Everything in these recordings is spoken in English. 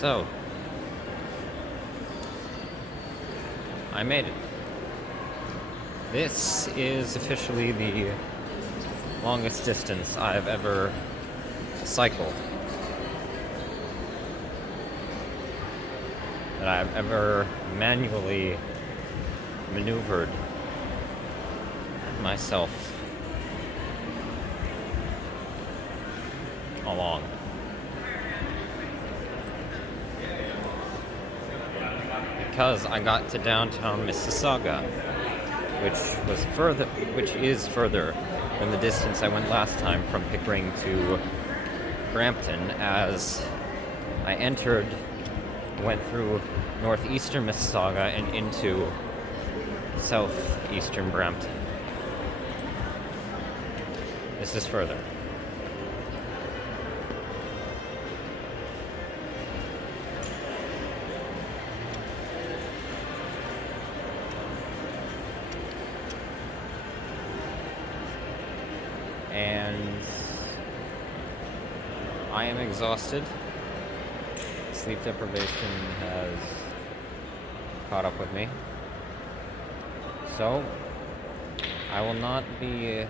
So, I made it. This is officially the longest distance I've ever cycled. That I've ever manually maneuvered myself along. Because I got to downtown Mississauga, which is further than the distance I went last time from Pickering to Brampton, as I went through northeastern Mississauga and into southeastern Brampton. This is further. And I am exhausted. Sleep deprivation has caught up with me. So, I will not be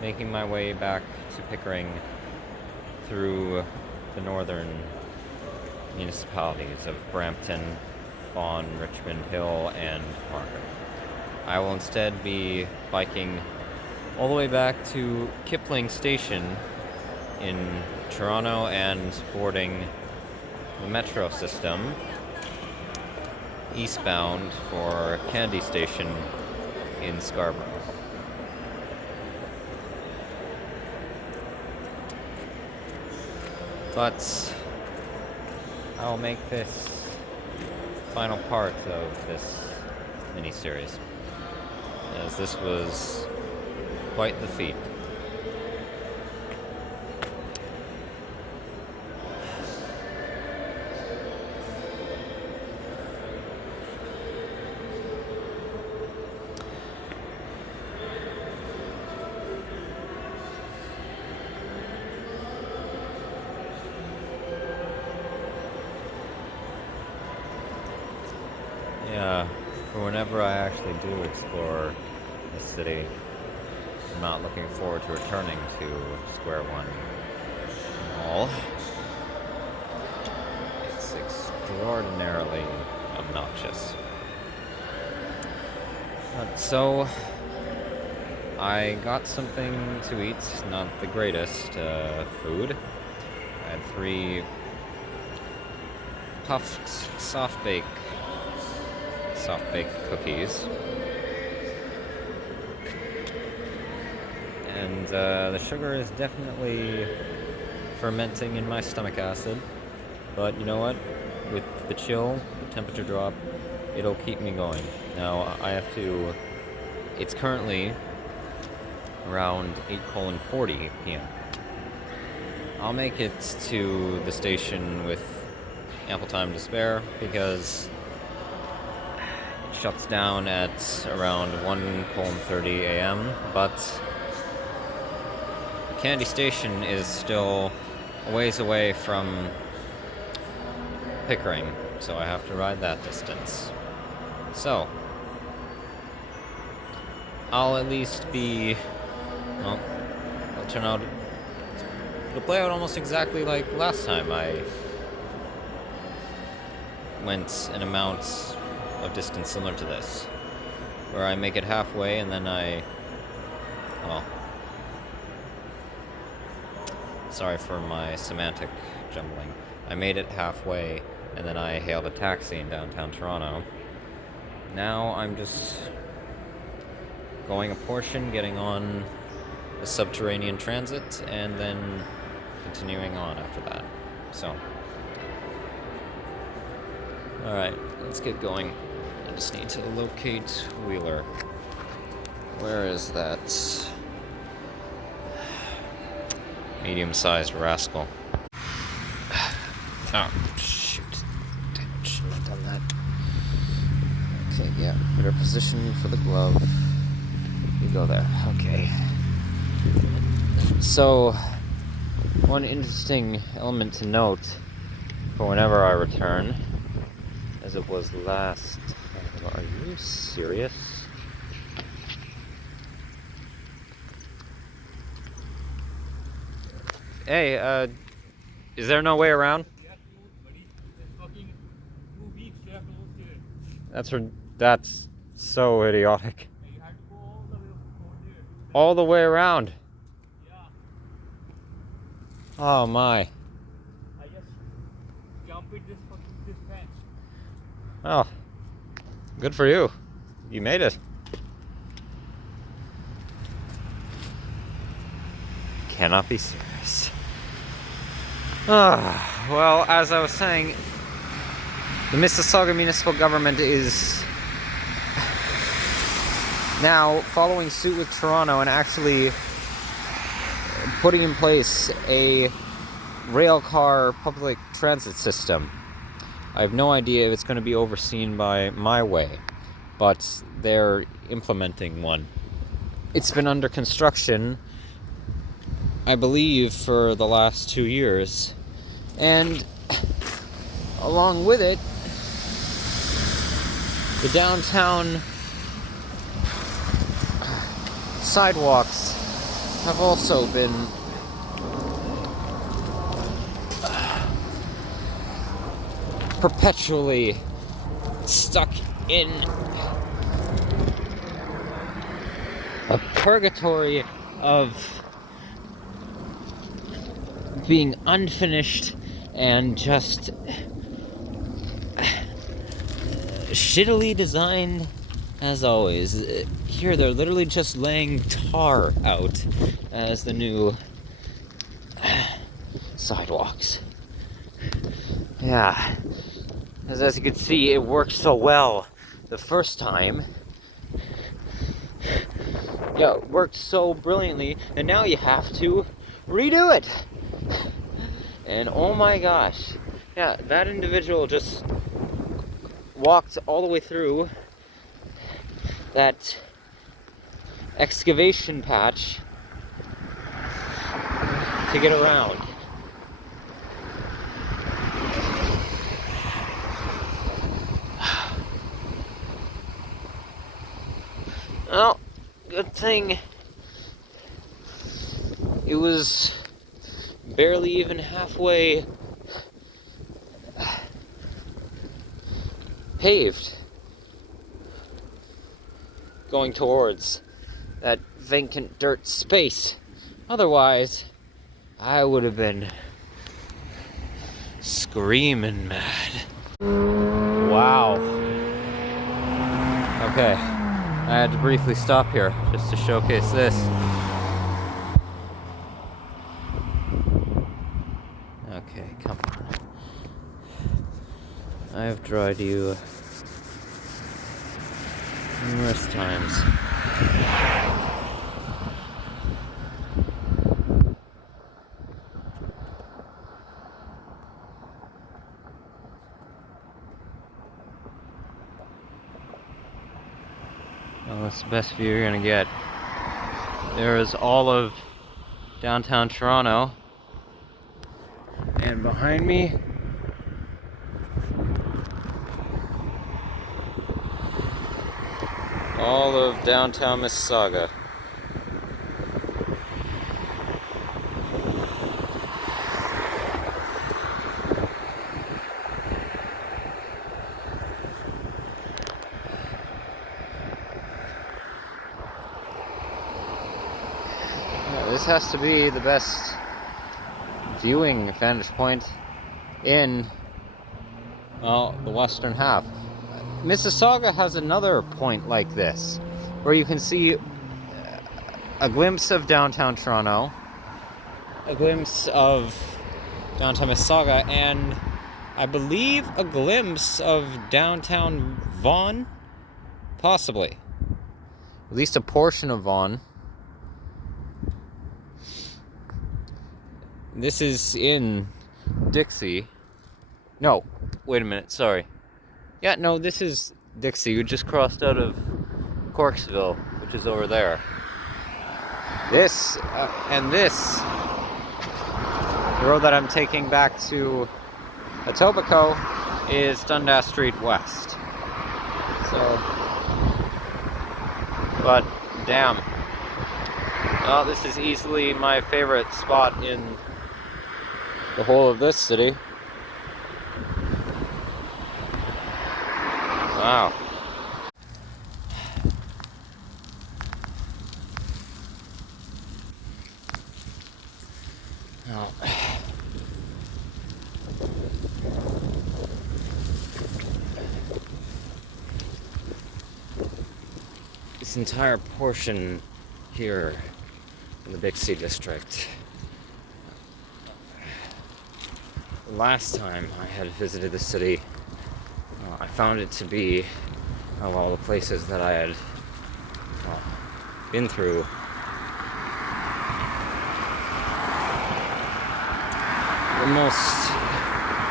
making my way back to Pickering through the northern municipalities of Brampton, Vaughan, Richmond Hill, and Markham. I will instead be biking all the way back to Kipling Station in Toronto and boarding the metro system eastbound for Kennedy Station in Scarborough. But I will make this final part of this mini-series, as this was quite the feat. Yeah, for whenever I actually do explore the city, I'm not looking forward to returning to square one at all. It's extraordinarily obnoxious. So, I got something to eat, not the greatest food. I had 3 puffed soft-baked cookies. And the sugar is definitely fermenting in my stomach acid. But you know what? With the chill, the temperature drop, it'll keep me going. Now, it's currently around 8:40 p.m. I'll make it to the station with ample time to spare, because shuts down at around 1:30 a.m., but Kennedy Station is still a ways away from Pickering, so I have to ride that distance. So, I'll at least it'll play out almost exactly like last time I went an amount of distance similar to this, where I make it halfway and then sorry for my semantic jumbling. I made it halfway and then I hailed a taxi in downtown Toronto. Now I'm just going a portion, getting on the subterranean transit, and then continuing on after that. So, alright, let's get going. I just need to locate Wheeler. Where is that medium-sized rascal? Oh, shoot. Damn it, shouldn't have done that. Okay, yeah, better position for the glove. You go there. Okay. So, one interesting element to note for whenever I return, as it was last time. Are you serious? Hey, is there no way around? That's so idiotic. All the way around. Oh my. I just jumped this fence. Oh, good for you. You made it. Cannot be serious. Well, as I was saying, the Mississauga municipal government is now following suit with Toronto and actually putting in place a railcar public transit system. I have no idea if it's going to be overseen by my way, but they're implementing one. It's been under construction, I believe, for the last 2 years, and along with it, the downtown sidewalks have also been perpetually stuck in a purgatory of being unfinished and just shittily designed as always. Here they're literally just laying tar out as the new sidewalks. Yeah, as you can see, it worked so well the first time. Yeah, it worked so brilliantly, and now you have to redo it. And oh my gosh, yeah, that individual just walked all the way through that excavation patch to get around. Well, good thing it was barely even halfway paved going towards that vacant dirt space. Otherwise, I would have been screaming mad. Wow. Okay, I had to briefly stop here just to showcase this. Okay, come on. I have dried you numerous times. Well, that's the best view you're gonna get. There is all of downtown Toronto, and behind me, all of downtown Mississauga. This has to be the best viewing vantage point in, well, the western half. Mississauga has another point like this, where you can see a glimpse of downtown Toronto, a glimpse of downtown Mississauga, and I believe a glimpse of downtown Vaughan, possibly. At least a portion of Vaughan. This is in Dixie. No, wait a minute, sorry. Yeah, no, this is Dixie. We just crossed out of Corksville, which is over there. This, and this, the road that I'm taking back to Etobicoke is Dundas Street West. So, but damn. Well, this is easily my favorite spot in the whole of this city. Wow. Well, this entire portion here in the Big C district. The last time I had visited the city, I found it to be, of all the places that I had been through, the most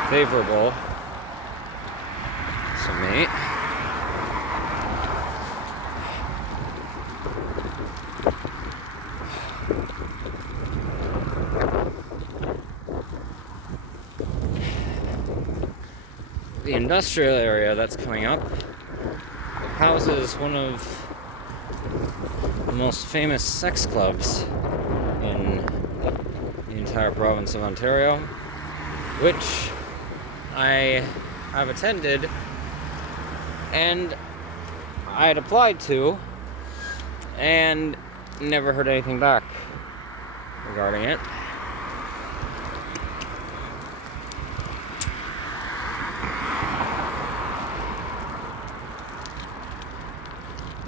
favorable to me. The industrial area that's coming up houses one of the most famous sex clubs in the entire province of Ontario, which I have attended and I had applied to and never heard anything back regarding it.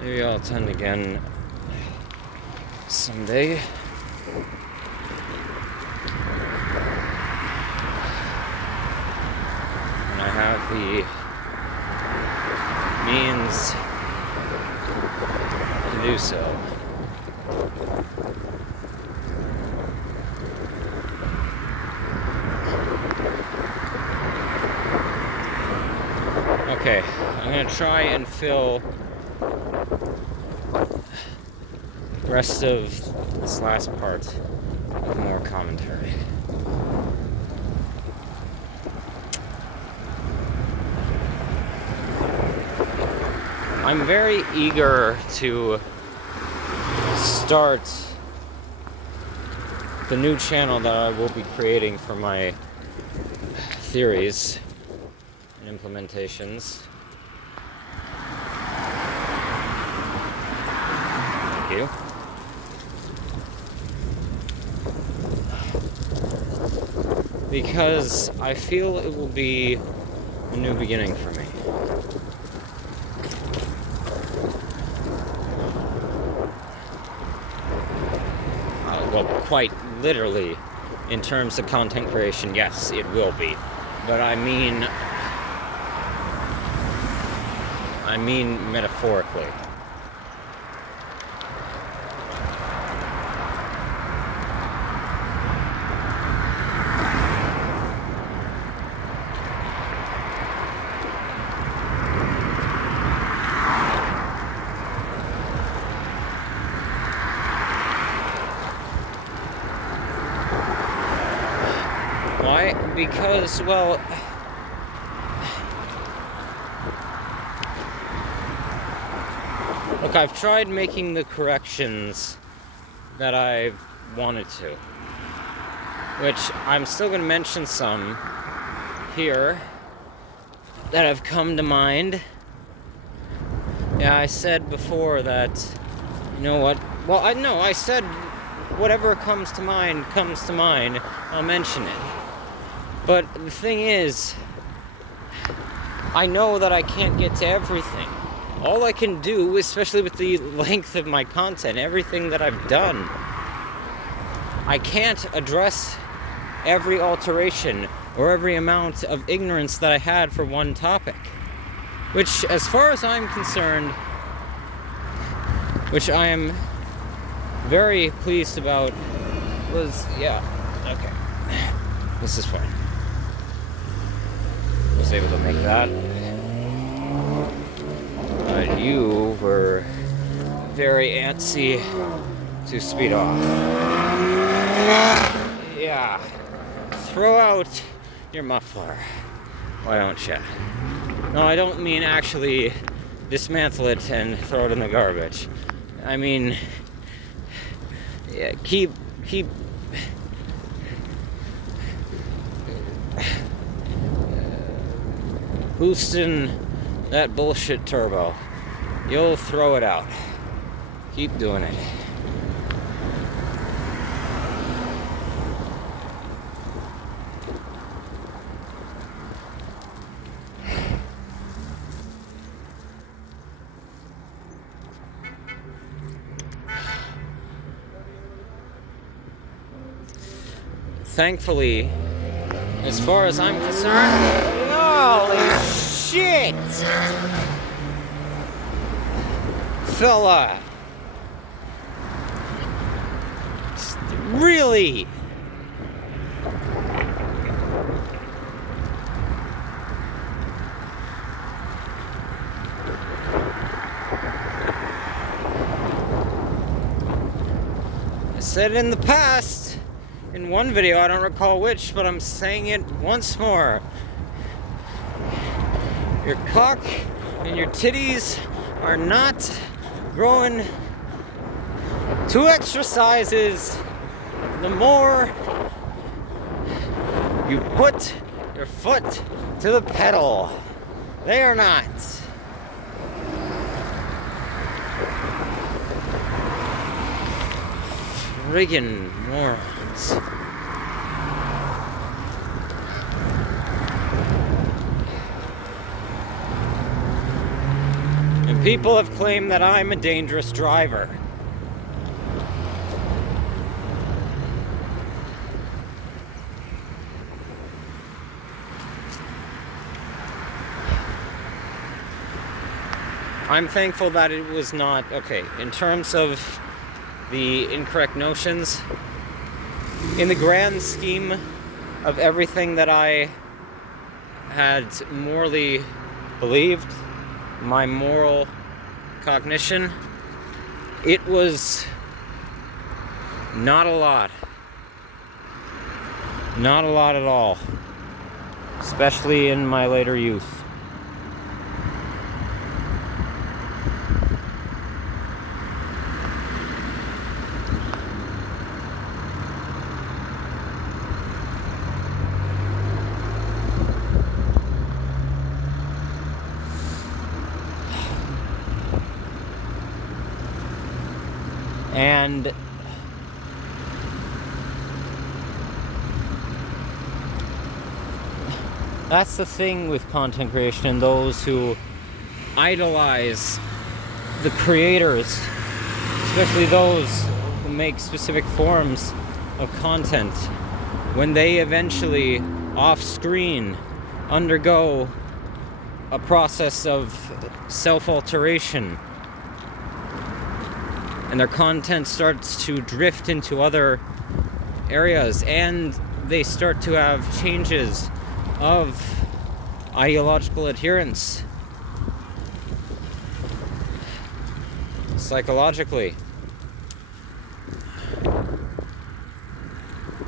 Maybe I'll attend again someday. When I have the means to do so. Okay, I'm gonna try and fill the rest of this last part with more commentary. I'm very eager to start the new channel that I will be creating for my theories and implementations. Thank you. Because I feel it will be a new beginning for me. Well, quite literally, in terms of content creation, yes, it will be. But I mean metaphorically. Why? Because, well, look, I've tried making the corrections that I've wanted to, which I'm still going to mention some here that have come to mind. Yeah, I said before that, you know what? Well, I said whatever comes to mind, I'll mention it. But the thing is, I know that I can't get to everything. All I can do, especially with the length of my content, everything that I've done, I can't address every alteration or every amount of ignorance that I had for one topic. Which, as far as I'm concerned, which I am very pleased about, was, yeah, okay. This is fine. Was able to make that. But you were very antsy to speed off. Yeah. Throw out your muffler. Why don't you? No, I don't mean actually dismantle it and throw it in the garbage. I mean, yeah, keep boosting that bullshit turbo. You'll throw it out. Keep doing it. Thankfully, as far as I'm concerned, holy shit! Fella! Really? I said it in the past, in one video, I don't recall which, but I'm saying it once more. Your cock and your titties are not growing 2 extra sizes the more you put your foot to the pedal. They are not. Friggin' morons. And people have claimed that I'm a dangerous driver. I'm thankful that it was not, okay, in terms of the incorrect notions, in the grand scheme of everything that I had morally believed, my moral cognition, it was not a lot. Not a lot at all. Especially in my later youth. And that's the thing with content creation and those who idolize the creators, especially those who make specific forms of content, when they eventually, off-screen, undergo a process of self-alteration and their content starts to drift into other areas, and they start to have changes of ideological adherence psychologically,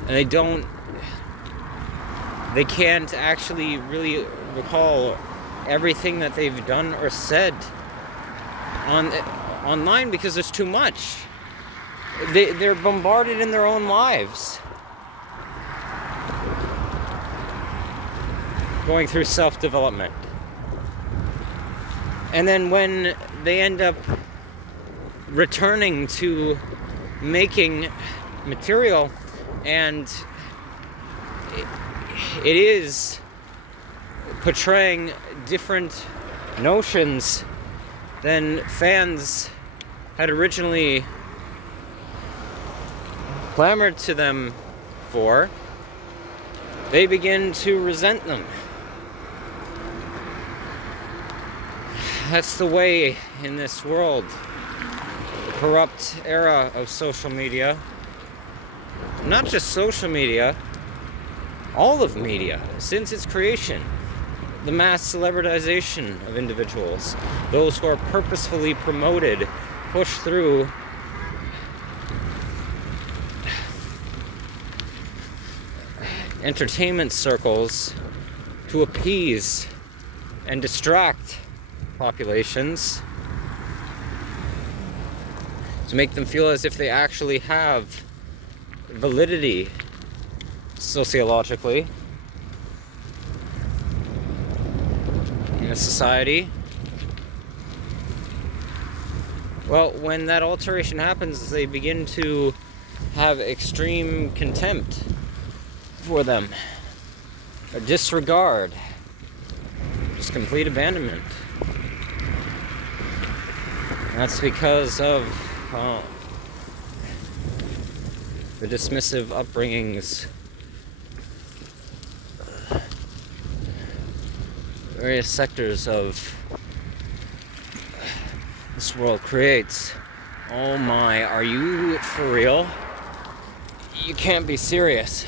and they can't actually really recall everything that they've done or said online because there's too much. They're bombarded in their own lives, going through self-development. And then when they end up returning to making material, and it is portraying different notions than fans had originally clamored to them for, they begin to resent them. That's the way in this world, the corrupt era of social media. Not just social media, all of media, since its creation. The mass celebritization of individuals, those who are purposefully promoted, pushed through entertainment circles, to appease and distract populations, to make them feel as if they actually have validity sociologically in a society. Well, when that alteration happens, they begin to have extreme contempt for them, a disregard, just complete abandonment. And that's because of the dismissive upbringings various sectors of this world creates. Oh my, are you for real? You can't be serious.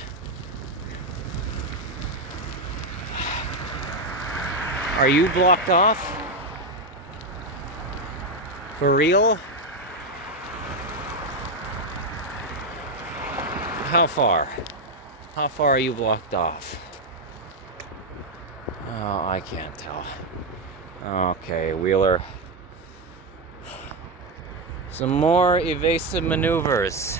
Are you blocked off? For real? How far? How far are you blocked off? Oh, I can't tell. Okay, Wheeler. Some more evasive maneuvers.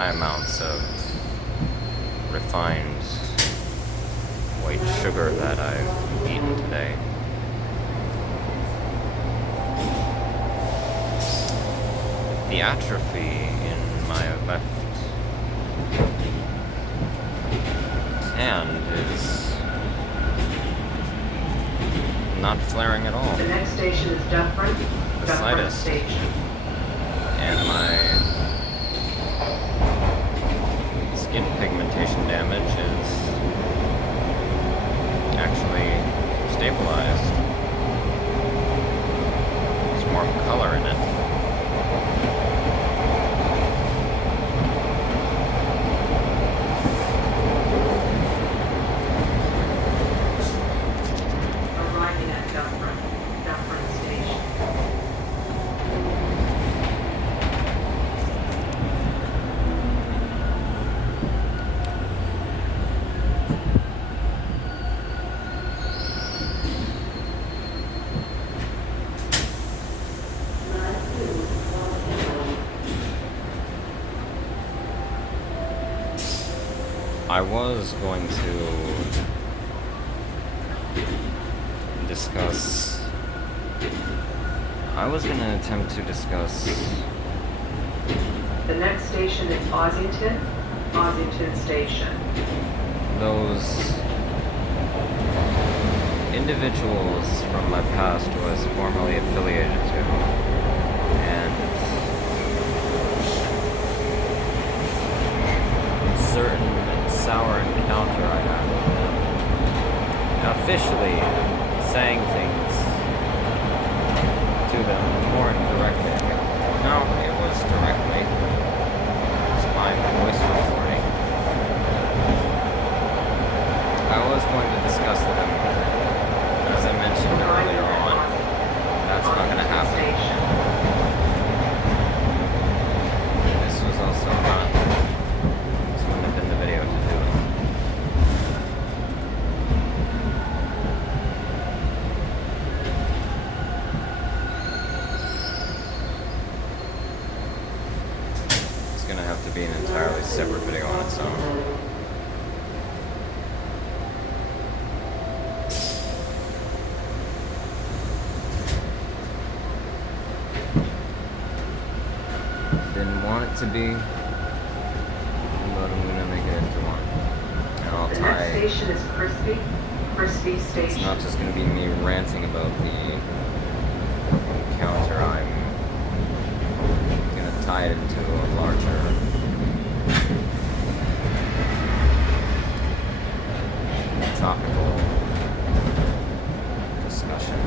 High amounts of refined white sugar that I've eaten today. The atrophy in my left hand is not flaring at all. The next station is Dufferin. The Dufferin slightest. Station. And my skin pigmentation damage is stabilized. There's more color in it. Arriving at Dufferin Station. I was going to discuss. I was going to attempt to discuss. The next station is Ossington Station. Those individuals from my past was formerly affiliated to, and certain sour encounter I had with them. Now, officially saying things to them more indirectly. No, it was directly. It's my voice recording. I was going to discuss them, as I mentioned earlier on. That's not going to happen. This was also not. This wouldn't have been the video to do it. It's going to have to be an entirely separate video on its own. Didn't want it to be, but I'm gonna make it into one. And I'll The next tie. station is Crispy It's Station. not just gonna be me ranting about the encounter. I'm gonna tie it into a larger topical discussion.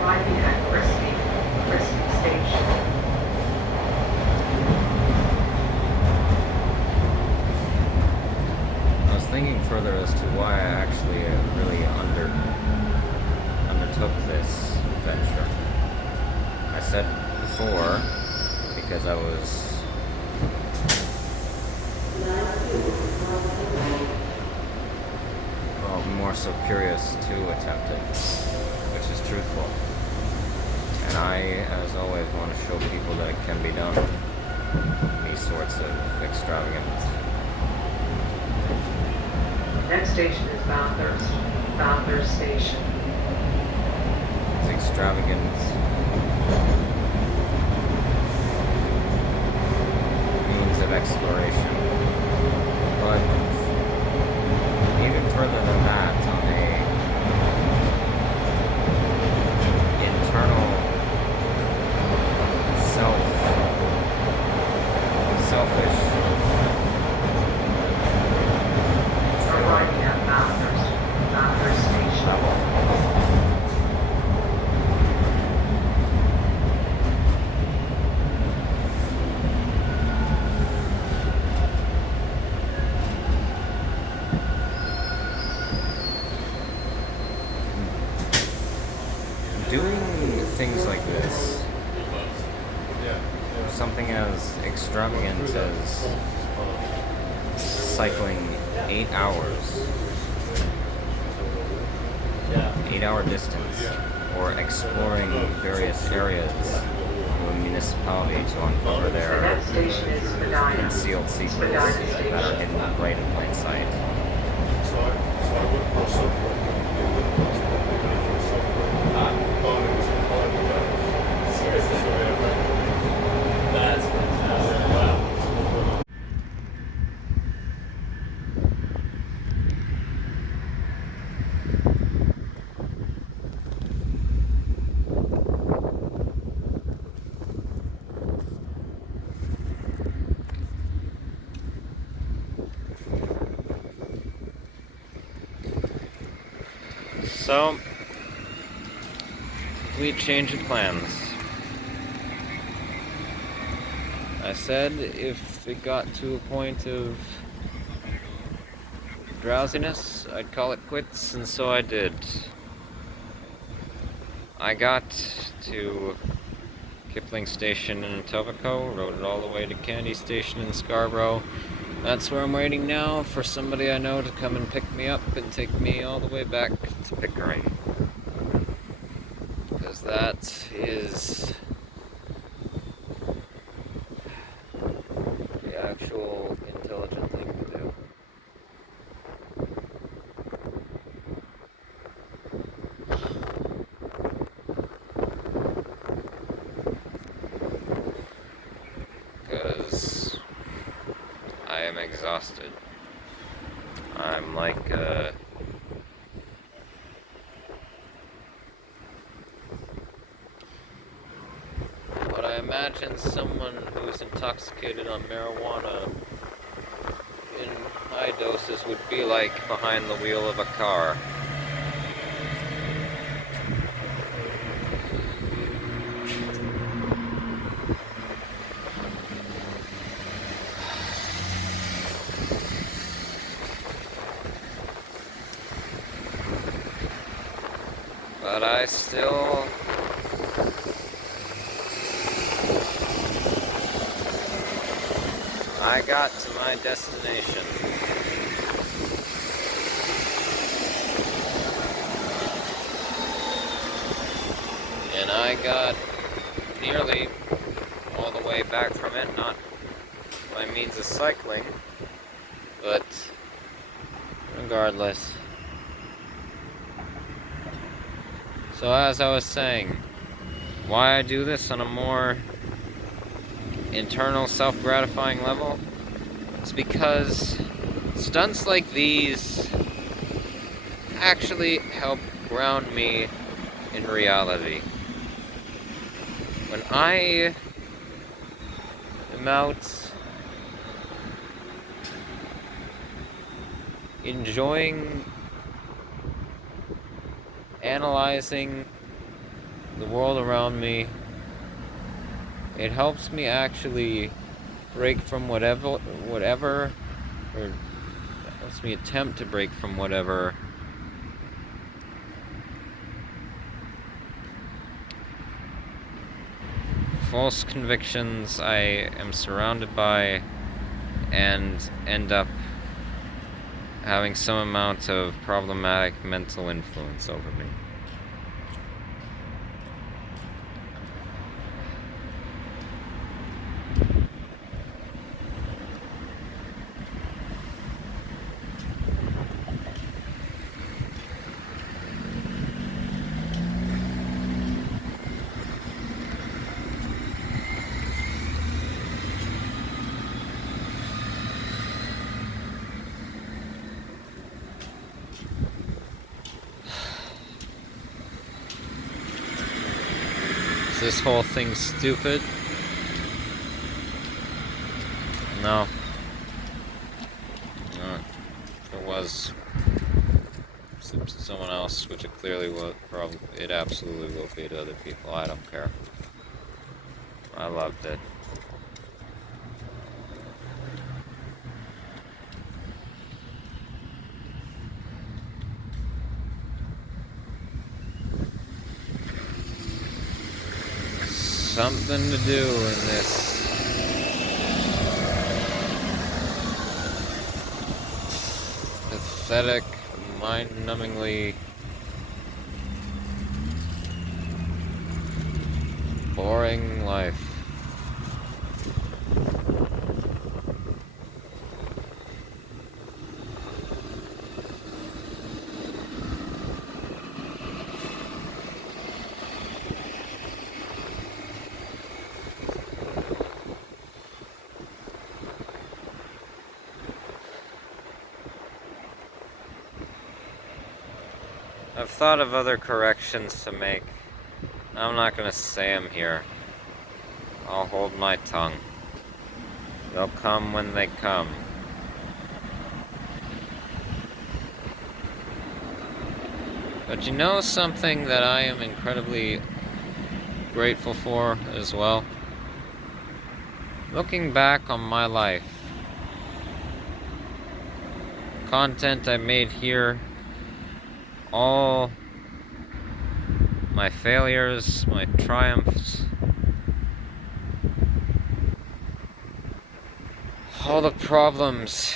Arriving at Crispy Station. I was thinking further as to why I actually really undertook this venture. I said before, because I was more so curious to attempt it, which is truthful. And I, as always, want to show people that it can be done. These sorts of extravagant. Next station is Bathurst Station. It's extravagant means of exploration. But even further than that, on a internal selfish Arriving at Bathurst Station. level. Doing things like this, something as extravagant as cycling 8 hours, 8-hour distance, or exploring various areas a municipality to uncover The their next station is Spadina. concealed secrets Spadina that Station. are hidden right in plain sight. So I work for a software company that does public software. Seriously? That's fantastic. Wow. So, we changed plans. I said if it got to a point of drowsiness, I'd call it quits, and so I did. I got to Kipling Station in Etobicoke, rode it all the way to Candy Station in Scarborough. That's where I'm waiting now for somebody I know to come and pick me up and take me all the way back to Pickering. Because that is the actual intelligent thing to do. Because I am exhausted. I'm like what I imagine someone who's intoxicated on marijuana in high doses would be like behind the wheel of a car. But I still I got to my destination. And I got nearly all the way back from it, not by means of cycling, but regardless. So as I was saying, why I do this on a more internal, self-gratifying level, is because stunts like these actually help ground me in reality. When I am out enjoying analyzing the world around me, it helps me actually break from whatever, or helps me attempt to break from whatever false convictions I am surrounded by and end up having some amount of problematic mental influence over me. Is this whole thing stupid? No. No. If it was someone else, which it clearly will, probably, it absolutely will be to other people. I don't care. I loved it. Something to do in this pathetic, mind-numbingly boring life. I've thought of other corrections to make. I'm not gonna say them here. I'll hold my tongue. They'll come when they come. But you know something that I am incredibly grateful for as well? Looking back on my life, content I made here, all my failures, my triumphs, all the problems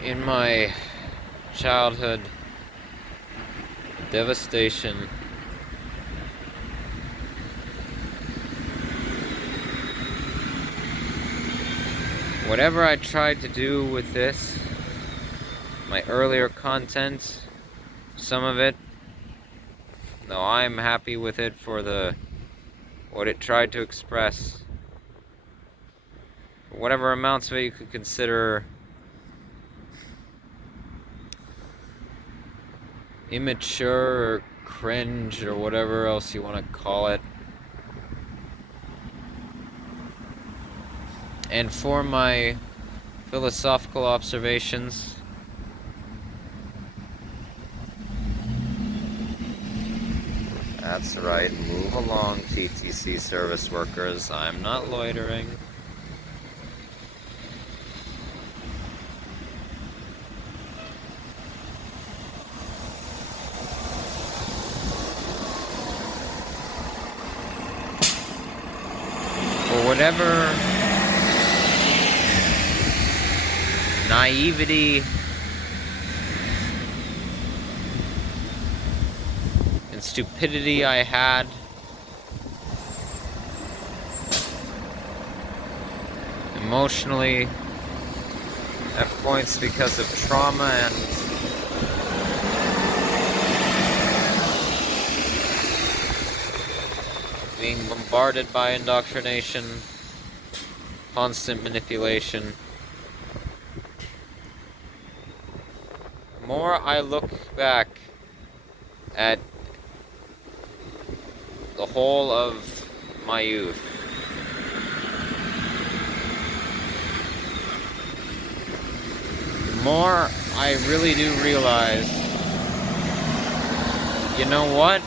in my childhood, devastation, whatever I tried to do with this, my earlier content, some of it, though I'm happy with it for what it tried to express. Whatever amounts of it you could consider immature or cringe or whatever else you want to call it. And for my philosophical observations, that's right, move along, TTC service workers. I'm not loitering. For whatever naivety and stupidity I had, emotionally, at points because of trauma and being bombarded by indoctrination, constant manipulation. The more I look back at the whole of my youth, the more I really do realize, you know what?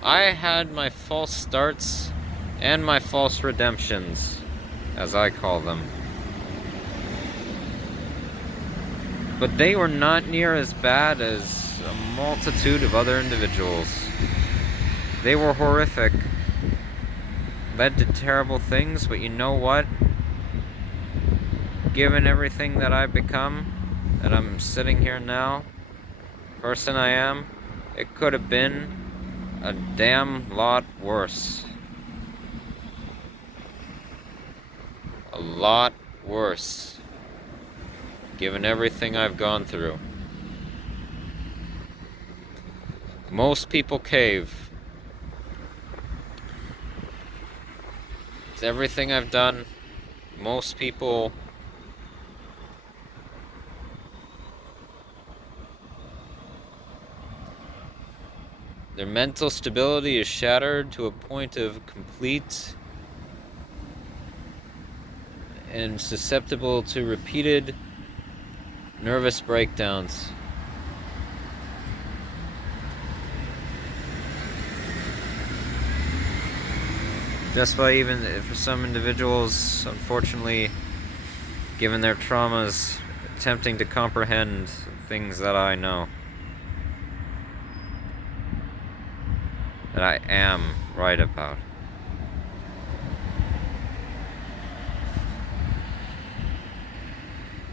I had my false starts and my false redemptions, as I call them. But they were not near as bad as a multitude of other individuals. They were horrific, led to terrible things, but you know what? Given everything that I've become, that I'm sitting here now, person I am, it could have been a damn lot worse. A lot worse, given everything I've gone through. Most people cave. With everything I've done, most people their mental stability is shattered to a point of complete and susceptible to repeated nervous breakdowns. Just by even, for some individuals, unfortunately, given their traumas, attempting to comprehend things that I know. That I am right about.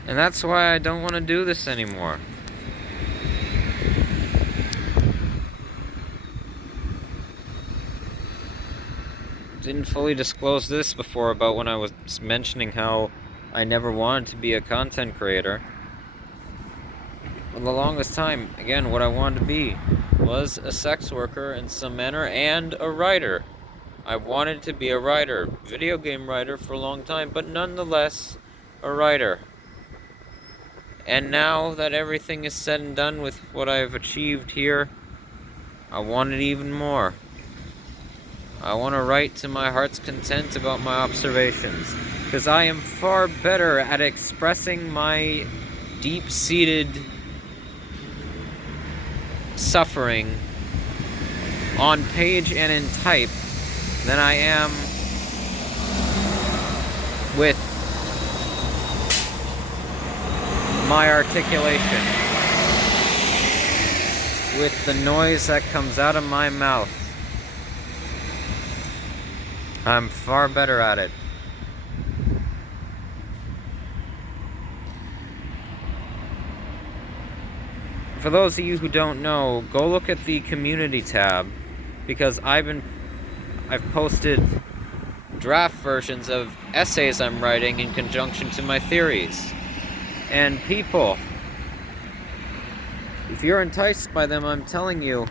And that's why I don't want to do this anymore. Didn't fully disclose this before about when I was mentioning how I never wanted to be a content creator. For the longest time, again, what I wanted to be was a sex worker in some manner and a writer. I wanted to be a writer, video game writer for a long time, but nonetheless, a writer. And now that everything is said and done with what I've achieved here, I want it even more. I want to write to my heart's content about my observations, because I am far better at expressing my deep-seated suffering on page and in type than I am with my articulation, with the noise that comes out of my mouth. I'm far better at it. For those of you who don't know, go look at the community tab, because I've posted draft versions of essays I'm writing in conjunction to my theories. And people, if you're enticed by them, I'm telling you,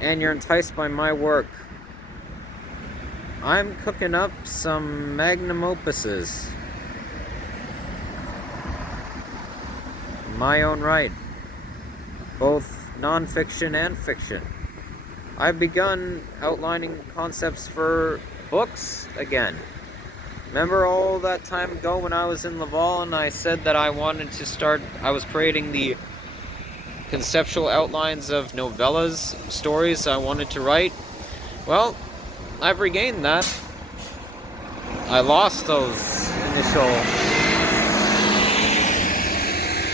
and you're enticed by my work, I'm cooking up some magnum opuses. My own right. Both non-fiction and fiction. I've begun outlining concepts for books again. Remember all that time ago when I was in Laval and I said that I was creating the conceptual outlines of novellas, stories I wanted to write? Well, I've regained that. I lost those initial,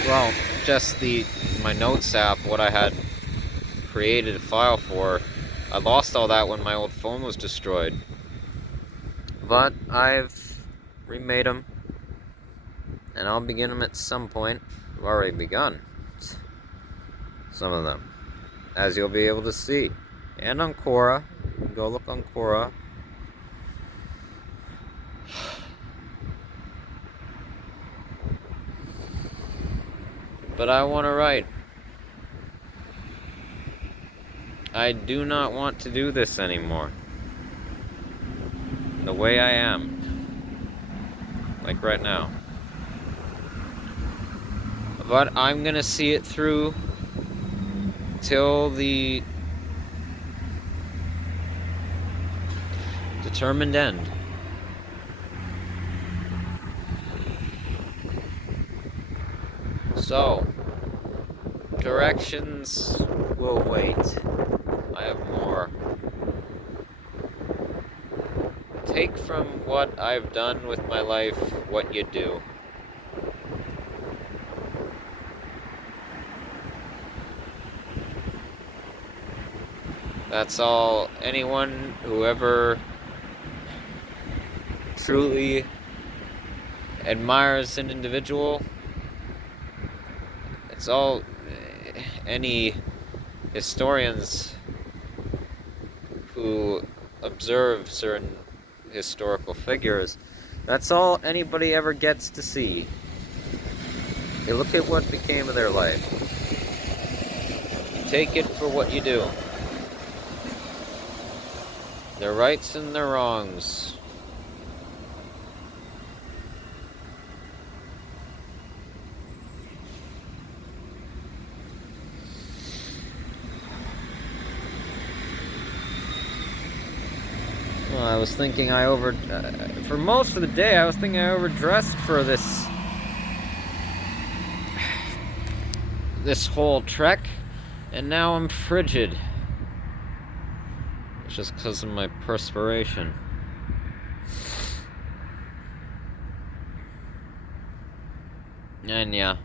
well, just my notes app, what I had created a file for. I lost all that when my old phone was destroyed. But I've remade them, and I'll begin them at some point. I've already begun some of them, as you'll be able to see. And on Quora. Go look on Quora. But I want to write. I do not want to do this anymore. The way I am. Like right now. But I'm gonna see it through till the determined end. So, directions will wait. I have more. Take from what I've done with my life what you do. That's all. Anyone who ever truly admires an individual, it's all, any historians who observe certain historical figures, that's all anybody ever gets to see. They look at what became of their life. You take it for what you do. Their rights and their wrongs. Well, I was thinking for most of the day, I was thinking I overdressed for this whole trek, and now I'm frigid. It's just because of my perspiration. And yeah,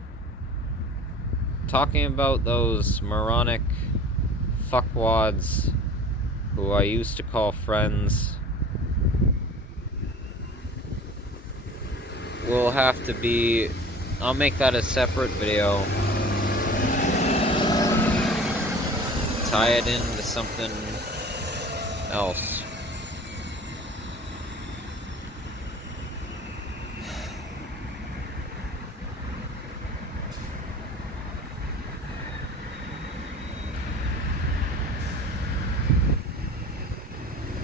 talking about those moronic fuckwads who I used to call friends, will have to be... I'll make that a separate video. Tie it into something else.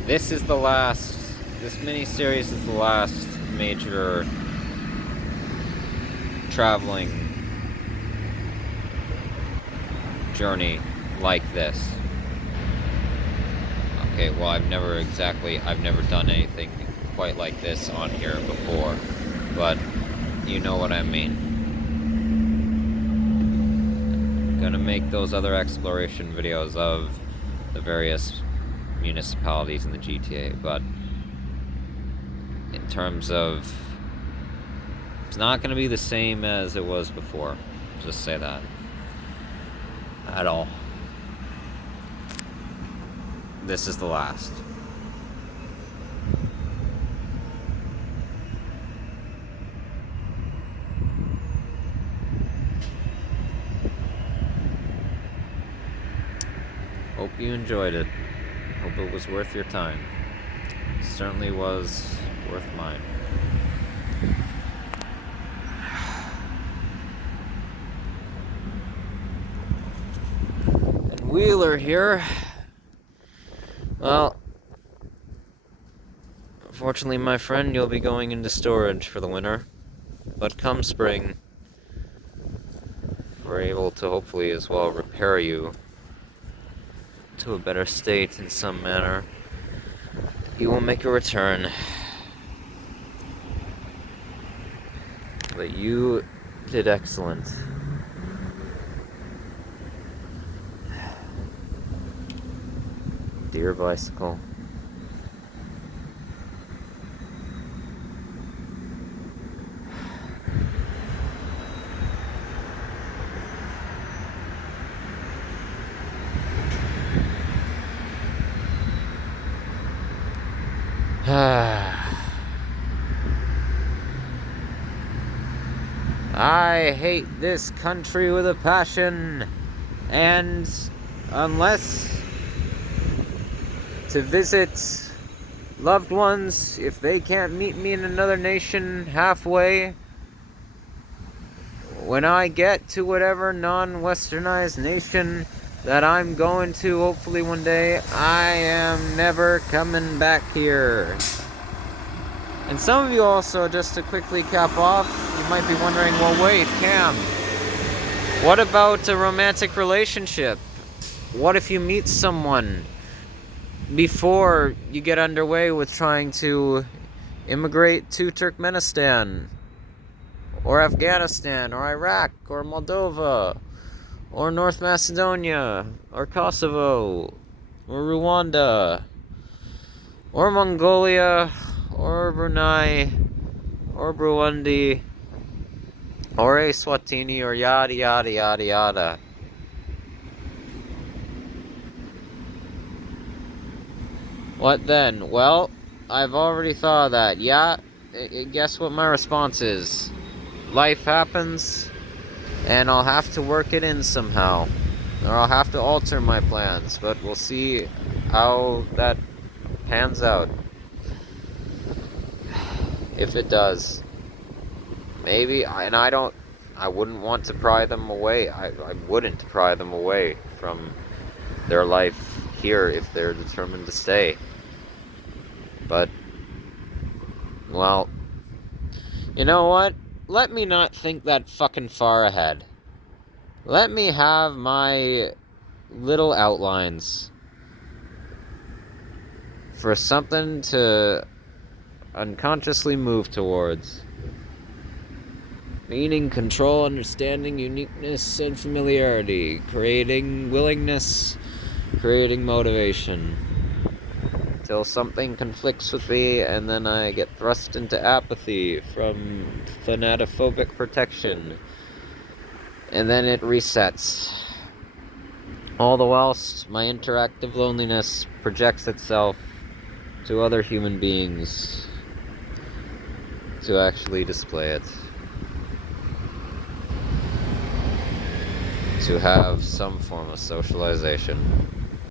This is the last, this mini-series is the last major traveling journey like this. Okay, well, I've never done anything quite like this on here before, but you know what I mean. Gonna make those other exploration videos of the various municipalities in the GTA, but in terms of, it's not gonna be the same as it was before. Just say that. At all. This is the last. Hope you enjoyed it. Hope it was worth your time. Certainly was worth mine. And Wheeler here. Well, unfortunately, my friend, you'll be going into storage for the winter. But come spring, we're able to hopefully as well repair you to a better state in some manner. You will make a return. But you did excellent. Dear bicycle. I hate this country with a passion, and unless to visit loved ones, if they can't meet me in another nation halfway, when I get to whatever non-westernized nation that I'm going to hopefully one day, I am never coming back here. And some of you also, just to quickly cap off, you might be wondering, well wait, Cam, what about a romantic relationship? What if you meet someone before you get underway with trying to immigrate to Turkmenistan, or Afghanistan, or Iraq, or Moldova, or North Macedonia, or Kosovo, or Rwanda, or Mongolia, or Brunei, or Burundi, or Eswatini, or yada yada yada yada. What then? Well, I've already thought of that. Yeah, guess what my response is? Life happens, and I'll have to work it in somehow. Or I'll have to alter my plans, but we'll see how that pans out. If it does. Maybe, I wouldn't want to pry them away. I wouldn't pry them away from their life here if they're determined to stay. But, well, you know what? Let me not think that fucking far ahead. Let me have my little outlines for something to unconsciously move towards. Meaning, control, understanding, uniqueness, and familiarity. Creating willingness, creating motivation. Till something conflicts with me, and then I get thrust into apathy from thanatophobic protection. And then it resets. All the whilst my interactive loneliness projects itself to other human beings. to actually display it. To have some form of socialization.